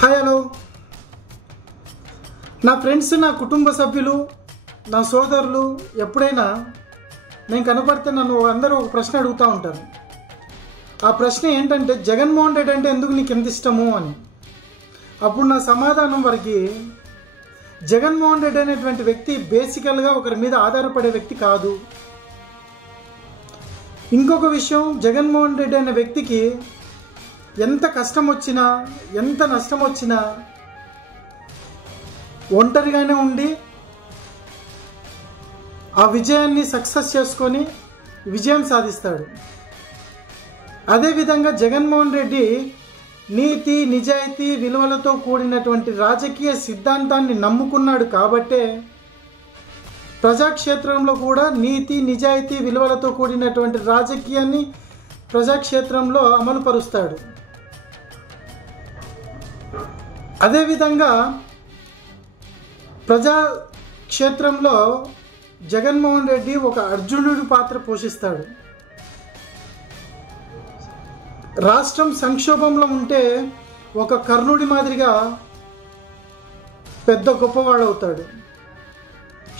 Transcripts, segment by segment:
Hi hello నా friends, నా కుటుంబ సభ్యులు, నా సోదరులు ఎప్పుడైనా నేను కనపడితే నన్ను అందరూ ఒక ప్రశ్న అడుగుతూ ఉంటారు. ఆ ప్రశ్న ఏంటంటే, జగన్మోహన్ రెడ్డి అంటే ఎందుకు నీకు ఎంత ఇష్టము అని. అప్పుడు నా సమాధానం వారికి, జగన్మోహన్ రెడ్డి అనేటువంటి వ్యక్తి బేసికల్గా ఒకరి మీద ఆధారపడే వ్యక్తి కాదు. ఇంకొక విషయం, జగన్మోహన్ రెడ్డి అనే వ్యక్తికి ఎంత కష్టం వచ్చినా, ఎంత నష్టం వచ్చినా ఒంటరిగానే ఉండి ఆ విజయాన్ని సక్సెస్ చేసుకొని విజయం సాధిస్తాడు. అదేవిధంగా జగన్మోహన్ రెడ్డి నీతి, నిజాయితీ, విలువలతో కూడినటువంటి రాజకీయ సిద్ధాంతాన్ని నమ్ముకున్నాడు కాబట్టే ప్రజాక్షేత్రంలో కూడా నీతి, నిజాయితీ, విలువలతో కూడినటువంటి రాజకీయాన్ని ప్రజాక్షేత్రంలో అమలుపరుస్తాడు. అదేవిధంగా ప్రజాక్షేత్రంలో జగన్మోహన్ రెడ్డి ఒక అర్జునుడి పాత్ర పోషిస్తాడు. రాష్ట్రం సంక్షోభంలో ఉంటే ఒక కర్ణుడి మాదిరిగా పెద్ద గొప్పవాడవుతాడు.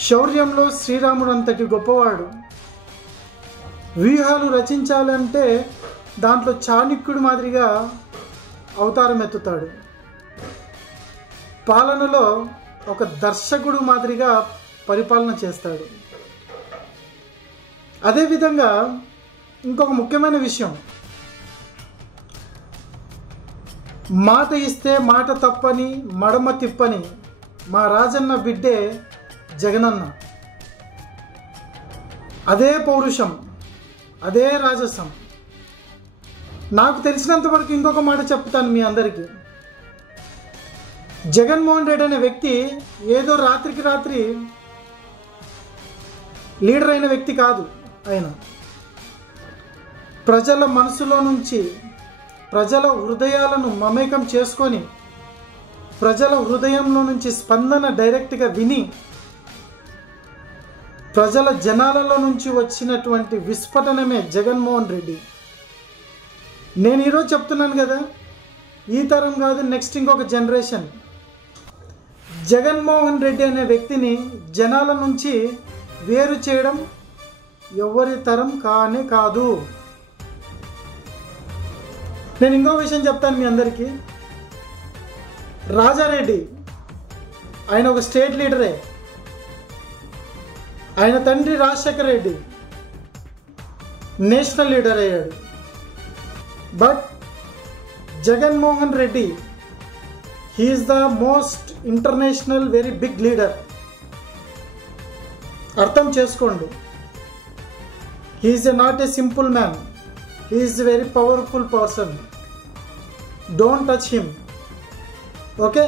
శౌర్యంలో శ్రీరాముడు అంతటి గొప్పవాడు. వ్యూహాలు రచించాలంటే దాంట్లో చాణక్యుడి మాదిరిగా అవతారం ఎత్తుతాడు. పాలనలో ఒక దర్శకుడు మాదిరిగా పరిపాలన చేస్తాడు. అదేవిధంగా ఇంకొక ముఖ్యమైన విషయం, మాట ఇస్తే మాట తప్పని, మడమ తిప్పని మా రాజన్న బిడ్డే జగనన్న. అదే పౌరుషం, అదే రాజసం. నాకు తెలిసినంతవరకు ఇంకొక మాట చెప్తాను మీ అందరికీ. జగన్మోహన్ రెడ్డి అనే వ్యక్తి ఏదో రాత్రికి రాత్రి లీడర్ అయిన వ్యక్తి కాదు. ఆయన ప్రజల మనసులో నుంచి, ప్రజల హృదయాలను మమేకం చేసుకొని, ప్రజల హృదయంలో నుంచి స్పందన డైరెక్ట్గా విని, ప్రజల జనాలలో నుంచి వచ్చినటువంటి విస్ఫోటనమే జగన్మోహన్ రెడ్డి. నేను ఈరోజు చెప్తున్నాను కదా, ఈ తరం కాదు, నెక్స్ట్ ఇంకొక జనరేషన్ జగన్మోహన్ రెడ్డి అనే వ్యక్తిని జనాల నుంచి వేరు చేయడం ఎవరి తరం కానే కాదు. నేను ఇంకో విషయం చెప్తాను మీ అందరికీ. రాజారెడ్డి ఆయన ఒక స్టేట్ లీడరే. ఆయన తండ్రి రాజశేఖర రెడ్డి నేషనల్ లీడర్ అయ్యాడు. But Jaganmohan Reddy he is the most international very big leader. అర్థం చేసుకోండి. he is not a simple man, he is a very powerful person. Don't touch him. Okay.